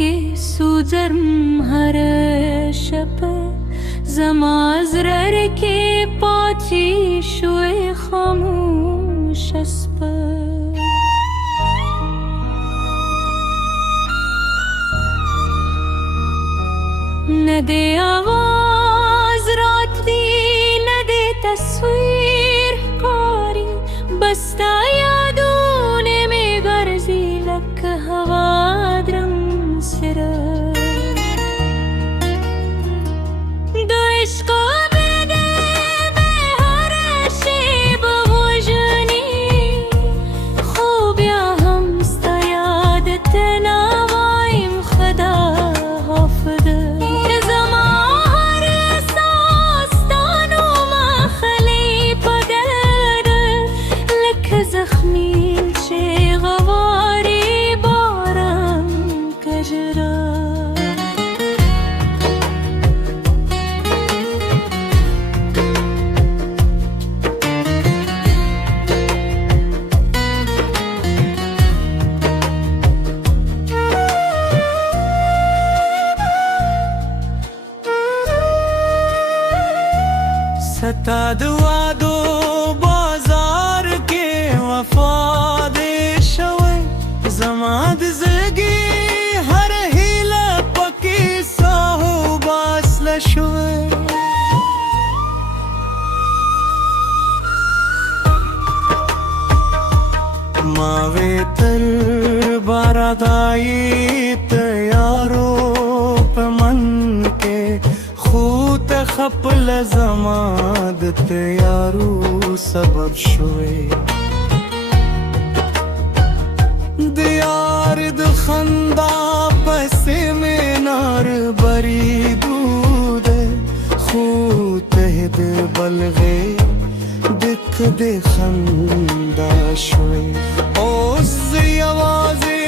که سوزرم هر شب زمازرر که پاچی شوی خاموش اسب نده آواز رات دی نده تصویر کاری بستا یادون می برزی لک هوا درم سر دو عشق بده به هر شیب وجنی خوب یا همستا یادت نوایم خدا حافظه सता दुआ दो बाजार के वफादे शवे जमाद जगी हर हिला पकी साहू बास लशवे मावे तर बारादाई तैयारो पमन के खूत खपल जमाद तैयारू सबब शुए दियार दुखंदा पसे में नार बरी दूध खूत हिद बलगे दिख दे खंदा शुए ओस आवाज़े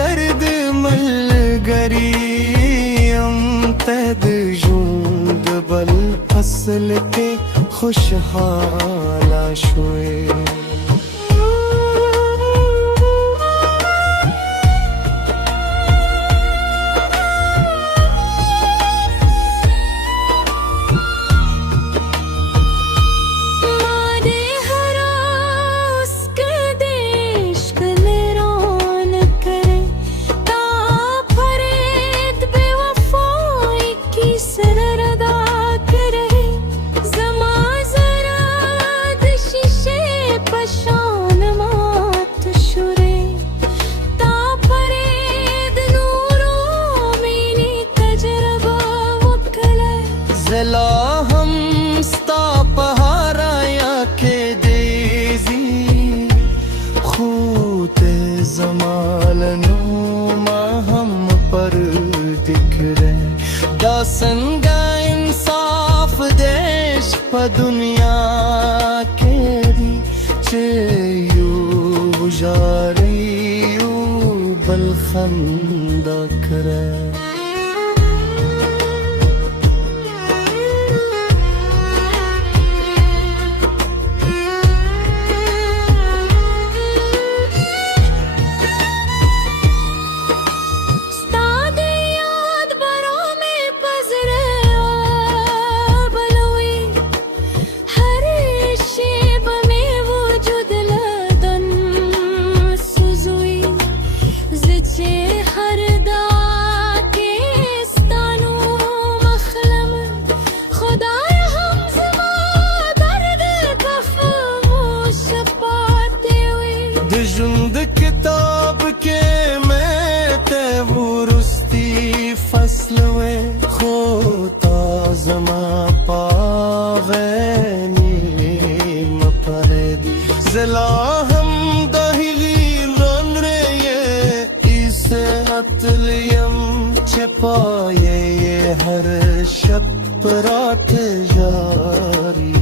दर्द मल गरी तद जूंद बल फसल के खुशहाला शुए जला हम स्ता पहाराया के देजी खूत जमाल नुमा हम पर दिख रहे दासंगा इंसाफ देश प दुनिया के दी चेयू जारियू बलखंदा करे किताब के मैं ते बुरुस्ती फसल में खोता जमा पागनी मपरद जला हम दहिली रन रे ये इसे अतलियम छपाए ये हर शब रात जारी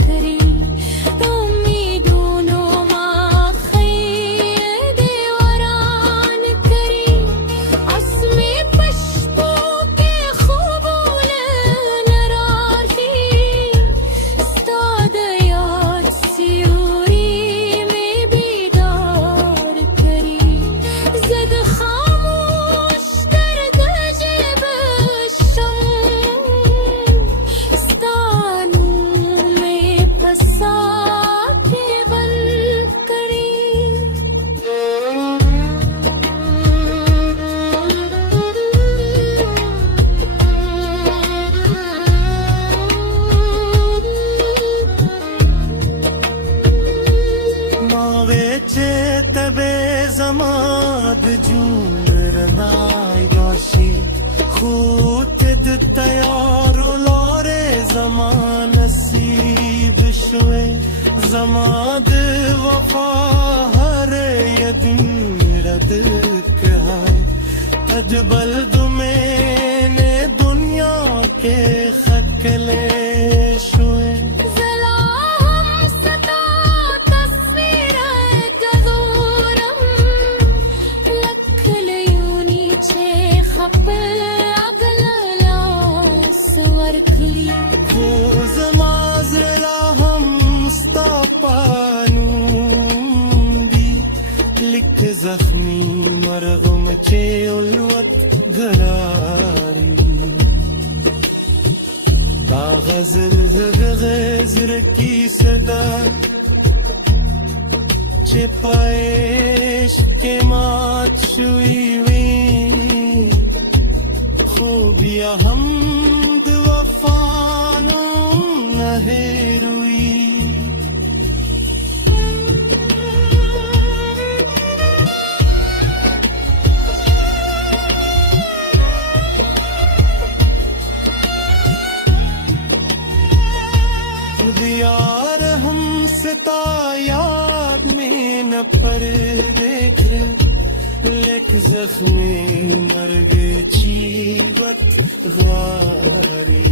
करी तैयार लौरे जमान नसीब शुए जमाद वफा हर यदिन रद कहाय अजबल दुमेने दुनिया के खकले शुए जख्मी मरगम चे उल्वत गरारी कागज़ गज़र की सदा चे पाएश के मात शुई वे खूबिया हमद वफानो नहेरुई यार हमसे याद में न पर देख लेक जख्मी मर गे चीवत गारी